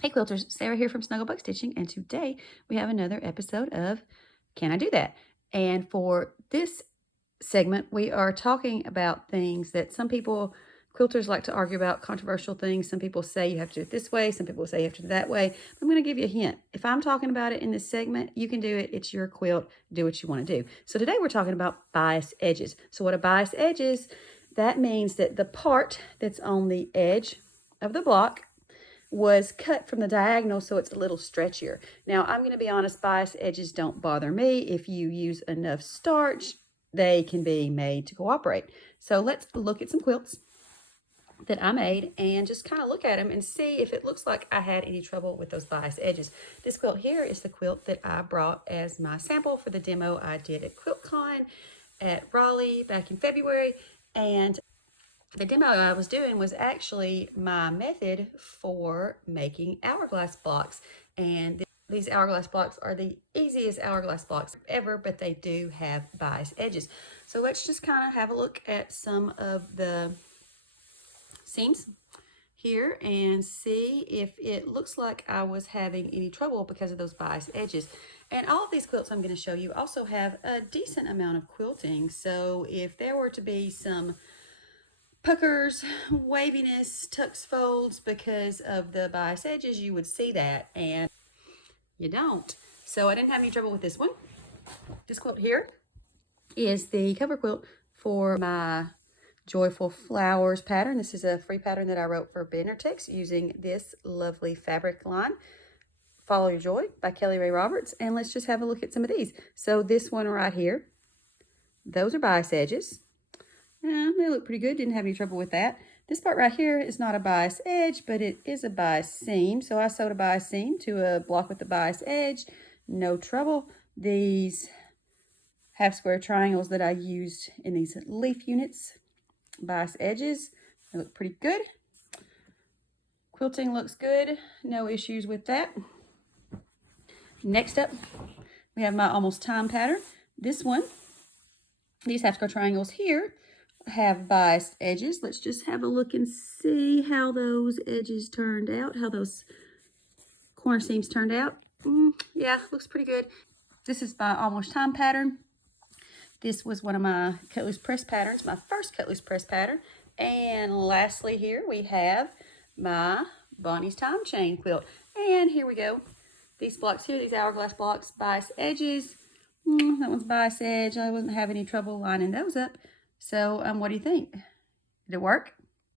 Hey quilters, Sarah here from Snugglebug Stitching, and today we have another episode of Can I Do That? And for this segment, we are talking about things that some people, quilters like to argue about, controversial things. Some people say you have to do it this way, some people say you have to do it that way. I'm going to give you a hint. If I'm talking about it in this segment, you can do it. It's your quilt. Do what you want to do. So today we're talking about bias edges. So what a bias edge is, that means that the part that's on the edge of the block was cut from the diagonal so it's a little stretchier. Now, I'm going to be honest, bias edges don't bother me. If you use enough starch, they can be made to cooperate. So let's look at some quilts that I made and just kind of look at them and see if it looks like I had any trouble with those bias edges. This quilt here is the quilt that I brought as my sample for the demo I did at QuiltCon at Raleigh back in February. And the demo I was doing was actually my method for making hourglass blocks. And these hourglass blocks are the easiest hourglass blocks ever, but they do have bias edges. So let's just kind of have a look at some of the seams here and see if it looks like I was having any trouble because of those bias edges. And all of these quilts I'm going to show you also have a decent amount of quilting. So if there were to be some puckers, waviness, tucks, folds because of the bias edges, you would see that, and you don't. So I didn't have any trouble with this one. This quilt here is the cover quilt for my Joyful Flowers pattern. This is a free pattern that I wrote for Benartex using this lovely fabric line, Follow Your Joy by Kelly Ray Roberts. And let's just have a look at some of these. So this one right here, those are bias edges. They look pretty good, didn't have any trouble with that. This part right here is not a bias edge, but it is a bias seam. So I sewed a bias seam to a block with the bias edge, no trouble. These half square triangles that I used in these leaf units, bias edges, they look pretty good. Quilting looks good, no issues with that. Next up, we have my almost time pattern. This one, these half square triangles here have biased edges. Let's just have a look and see how those edges turned out, how those corner seams turned out. Yeah, looks pretty good. This is my almost time pattern. This was one of my cut loose press patterns, my first cut loose press pattern. And lastly here we have my Bonnie's Time Chain quilt. And here we go. These blocks here, these hourglass blocks, bias edges. That one's bias edge. I wasn't having any trouble lining those up. So what do you think? Did it work?